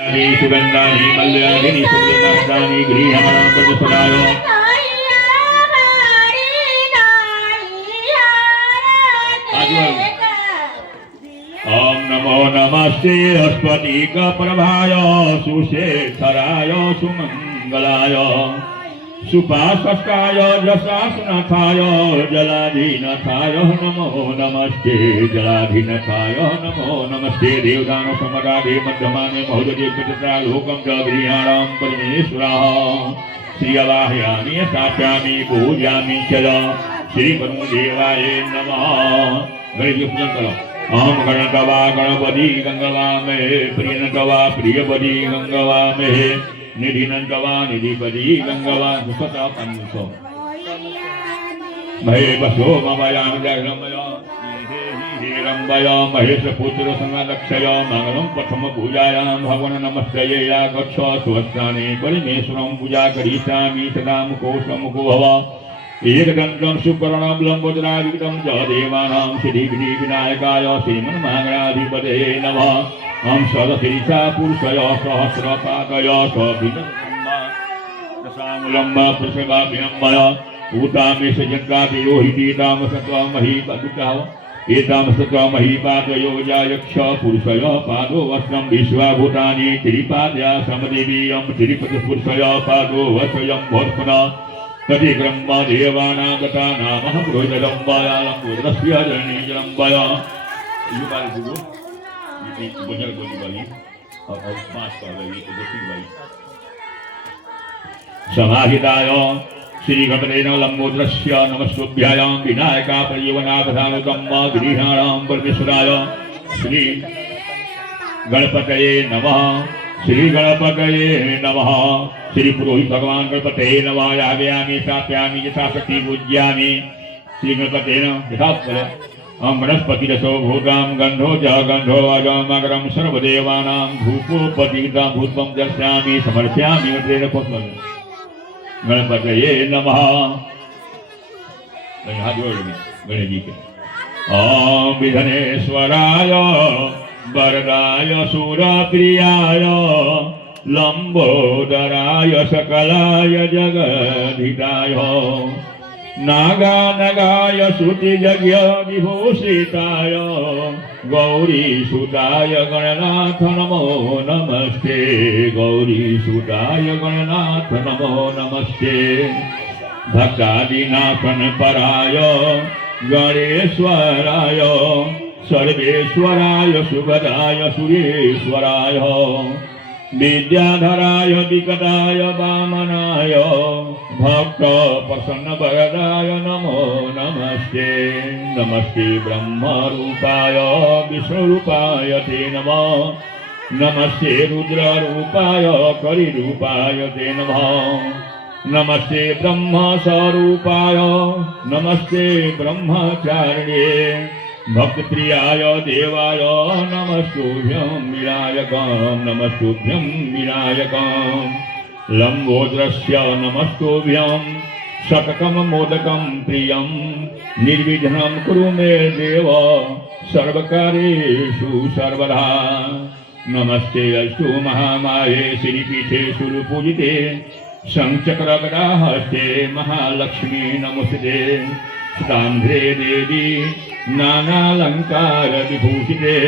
सुगंधानि मल्यानि सुगंधानि गृहाणां प्रजसदाय ओम नमो नमस्ते अस्पतिकप्रभाय सुशेखराय सुमंगलाय सुपाशस्काय यशासनाथाय जलाधीनाथाय नमो नमस्ते जलाधीनाथाय नमो नमस्ते देवदान समराधे मध्यमाने महोदय पितृ लोकं च गृहाणां परमेश्वरः श्री अवाहयामि स्थापयामि पूजयामि च श्री वरुणदेवाय नमः। गणेश पूजन करो। ओम गणकवा गणपति गंगवामे प्रियनकवा प्रियपति गंगवामे निधिनंगवा निधिपति गंगवा सुसता पंचो महेशो ममयाम जगमय हिरंबय महेश पुत्र संगक्षय मंगलम प्रथम पूजायां भगवान नमस्ते या गच्छ सुस्थाने परमेश्वरं पूजा करिष्यामि सदा मुखो भव एकदंतं सुपर्णं लंबोदरायुक्तं च देवानां सिद्धिविधि विनायकाय श्रीमन्महागणाधिपतये नमः। ओम सदशिरीषा पुरुषय सहस्रपादय सविनम्बा पुरुषगाभ्यम्बय ऊतामेश जङ्गाभियोहिताम सत्वमहि पदुकाव एताम सत्वमहि पादयो जायक्ष पुरुषय पादो वस्त्रं विश्वाभूतानि त्रिपाद्या समदेवीयं त्रिपतिपुरुषय पादो वस्त्रयं भोर्पण तदि ब्रह्म देवानां गता नामः पुरोहितलम्बायां रुद्रस्य जलनीजलम्बया ये बार गुरु ये बजर बोली वाली और पांच का वाली तो दक्षिण वाली समाहिताय श्री गणपते लंबोदरस्य नमस्तुभ्यां विनायका परिवनाधानुतम गृहाणां परमेश्वराय श्री गणपतये नमः। श्री गणपतये नमः। श्री पुरोहित भगवान गणपतये नमः। यावयामि स्थापयामि यथाशक्ति पूज्यामि श्री गणपतये यथाफल हम बृहस्पतिरसो भूतां गंधो च गंधो वाजमगरं सर्वदेवानां धूपोपदीतां भूतं दर्शयामि समर्पयामि वज्रेण पुष्पं गणपतये नमः। हाथ जोड़ गणेश जी के। ओम विघ्नेश्वराय वरदाय सुरप्रियाय लंबोदराय सकलाय जगद्धिताय नागानगाय श्रुतियज्ञ विभूषिताय गौरीसुताय गणनाथ नमो नमस्ते गौरीसुताय गणनाथ नमो नमस्ते भक्तादिनाथन पराय गणेश्वराय सर्वेश्वराय सुगदाय सुरेश्वराय विद्याधराय विकटाय वामनाय भक्त प्रसन्न वरदाय नमो नमस्ते नमस्ते ब्रह्मरूपाय विष्णुरूपाय ते नमः नमस्ते रुद्ररूपाय कलिरूपाय ते नमः नमस्ते ब्रह्मस्वरूपाय नमस्ते ब्रह्मचारिणे भक्तप्रियाय देवाय नमस्तुभ्यं विनायकं नमस्तुभ्यं विनायकं लंबोदरस्य नमस्तुभ्यं शतकं मोदकं प्रियं निर्विघ्नं कुरु मे देव सर्वकार्येषु सर्वदा नमस्ते अस्तु महामाये श्रीपीठे सुरपूजिते शंखचक्रगदाहस्ते महालक्ष्मी नमस्ते स्ताम्भे देवी नानालंकार विभूषिते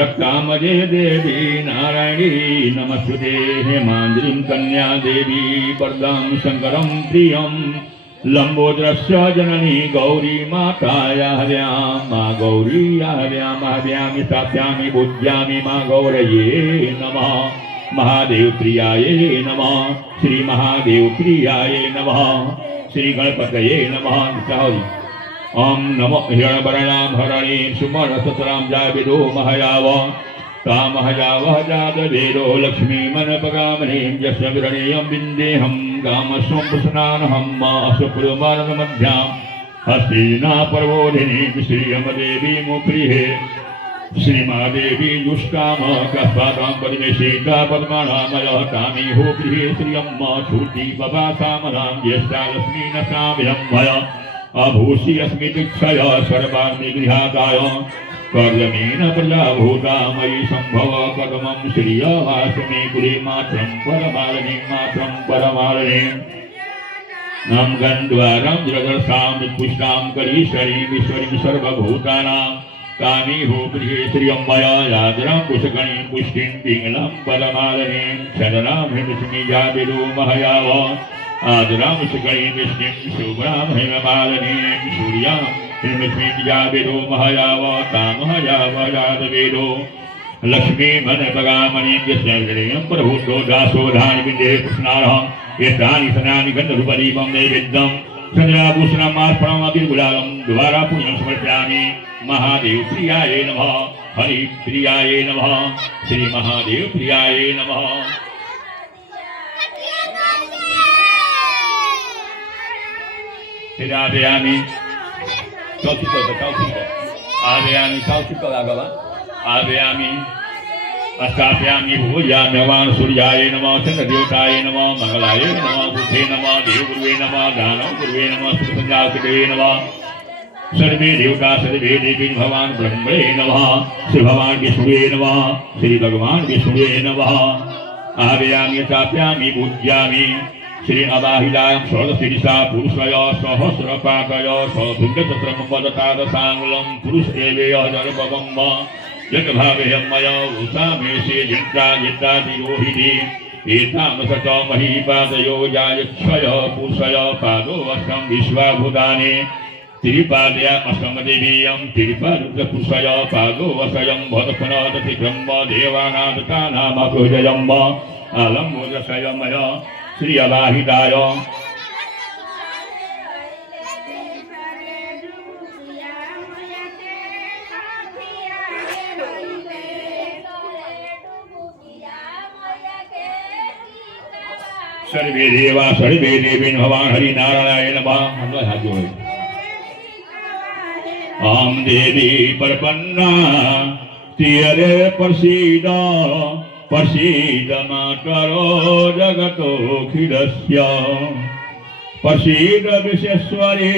रक्तामजे देवी नारायणी नमस्ते हेमांद्रीं कन्या देवी वरदां शंकरं प्रियं लंबोदरस्य जननी गौरी माताया हव्यां मां गौरी हव्यामि स्थापयामि पूज्यामि मां गौरये नमः महादेव प्रियाये नमः श्री महादेव प्रियाये नमः श्री गणपतये नमः। ओम नमो हिरण्यवर्णां हरणीं सुमनसतरां जाविदो महयाव कामहयाव जातवेदो लक्ष्मीमनपगामिनीं यस्य विरणेयं विन्देहं कामस्वं प्रसन्नानहं अशुक्रुमानमध्यां हस्तिना प्रबोधिनीं श्रियमदेवीमुप्रिये श्रीमादेवी दुष्काम कस्पातां पद्मेशीता पद्मनामयः कामीहो प्रिये श्रियं छूटी पपासामनां ज्येष्ठा लक्ष्मीनसामिरं भय अभूषि अस्मि दीक्षय सर्वाग्नि गृहादाय कर्दमेन प्रजाभूता मयि सम्भव कदमं श्रियवासमे कुले मात्रं परमालनीं नम गन्ध्वारं जलदर्शां पुष्टां करीश्वरीं ईश्वरीं सर्वभूतानां कामी हो प्रिये श्रियम्बया यादरां पुष्कणीं पुष्टिं पिङ्गलां परमालनीं चरणां हिमस्मि जाबिरो महयाव आदरां पुष्कणीं विष्णुं शुभ्रां हेममालिनीं सूर्यां हिमस्मि जाबिरो महयाव तामहयाव यादवेदो लक्ष्मी मन पगामणि यस्यं प्रभुतो दासो धान विन्दे कृष्णारः एतानि सनानि गन्धरूपदीपं नैवेद्यं चन्द्राभूषणमार्पणमतिर्गुलालं द्वारा पूजनं समर्पयामि महादेव प्रियाय नमः हरि प्रियाय नमः श्री महादेव प्रियाय नमः आदयामि आदयामि अष्टाभ्यामी भूयामि भगवान् सूर्याय नमः चन्द्रदेवताय नमः मंगलाय नमः बुद्धे नमः देवगुरुवे नमः दानव गुरुवे नमः सुसंज्ञाकृतये नमः सर्वे देवता सर्वे देवी भगवान् ब्रह्मणे नमः श्री भगवान् विष्णुवे नमः श्री भगवान् विष्णुवे नमः आदयामि चाप्यामि पूज्यामि श्री अवाहिदाय षोडशीर्षा पुरुषय सहस्रपाकय सभुङ्गतत्रं वदतादसाङ्गलं पुरुष एवेय जर्पगम्म यद्भावेयं मया उषामेषे यन्त्रादिरोहिणी एतामसच महीपादयो जायक्षय पुरुषय पादो वशं विश्वाभूतानि त्रिपादया अष्टमदेवीयं त्रिपादपुरुषय पादो वशयं भवत्पुनरतिक्रम्ब देवानादकानामकुजयम्ब आलम्बोदशय मया श्री अवाहिदाय सर्वे देवा सर्वे देवी भगवान हरि नारायण नमः हाथ जोड़े आम देवी प्रपन्ना तीरे प्रसीद मातरो जगतो खिलस्य प्रसीद विश्वेश्वरी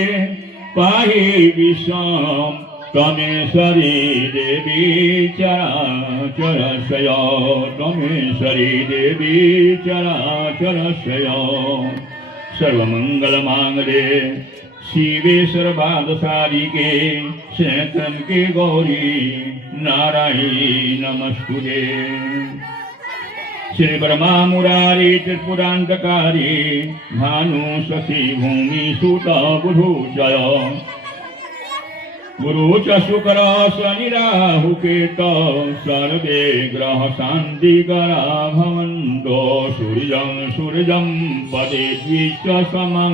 पाहि विश्वं तमेश्वरी देवी चराचरस्य तमेश्वरी देवी चराचरस्य सर्वमंगलमांगल्ये शिवे सर्वार्थसाधिके शरण्ये गौरी नारायणी नमस्तुते श्री ब्रह्मा मुरारी त्रिपुरांतकारी भानु शशि भूमि सुत बुधूचय गुरु च शुक्र शनि राहु केतु सर्वे ग्रह शांतिकरा भवन्तो सूर्यं पदे द्विच समं